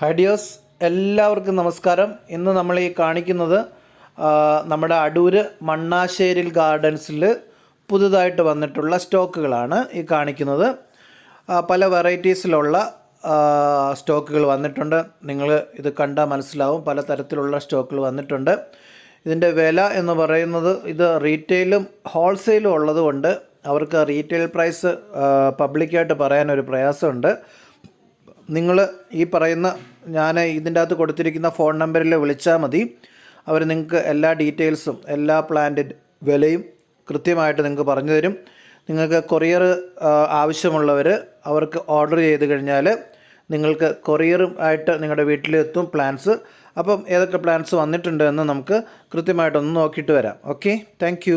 Hi dears, എല്ലാവർക്കും നമസ്കാരം. ഇന്ന് നമ്മൾ ഈ കാണിക്കുന്നത് നമ്മുടെ അടൂര് മണ്ണാശ്ശേരിൽ ഗാർഡൻസിൽ പുതുതായിട്ട് വന്നിട്ടുള്ള സ്റ്റോക്കുകളാണ് ഈ കാണിക്കുന്നത്. പല വെറൈറ്റീസിലുള്ള സ്റ്റോക്കുകൾ വന്നിട്ടുണ്ട്. നിങ്ങൾ ഇത് കണ്ടാൽ മനസ്സിലാവും, പല തരത്തിലുള്ള സ്റ്റോക്കുകൾ വന്നിട്ടുണ്ട്. ഇതിൻ്റെ വില എന്ന് പറയുന്നത്, ഇത് റീറ്റെയിലും ഹോൾസെയിലും ഉള്ളതുകൊണ്ട് അവർക്ക് റീറ്റെയിൽ പ്രൈസ് പബ്ലിക്കായിട്ട് പറയാനൊരു പ്രയാസമുണ്ട്. നിങ്ങൾ ഈ പറയുന്ന ഞാൻ ഇതിൻ്റെ അകത്ത് കൊടുത്തിരിക്കുന്ന ഫോൺ നമ്പറിൽ വിളിച്ചാൽ മതി. അവർ നിങ്ങൾക്ക് എല്ലാ ഡീറ്റെയിൽസും എല്ലാ പ്ലാന്റിൻ്റെ വിലയും കൃത്യമായിട്ട് നിങ്ങൾക്ക് പറഞ്ഞു തരും. നിങ്ങൾക്ക് കൊറിയർ ആവശ്യമുള്ളവർ അവർക്ക് ഓർഡർ ചെയ്ത് കഴിഞ്ഞാൽ നിങ്ങൾക്ക് കൊറിയറും ആയിട്ട് നിങ്ങളുടെ വീട്ടിലെത്തും പ്ലാന്റ്സ്. അപ്പം ഏതൊക്കെ പ്ലാന്റ്സ് വന്നിട്ടുണ്ട് എന്ന് നമുക്ക് കൃത്യമായിട്ടൊന്ന് നോക്കിയിട്ട് വരാം. Okay, thank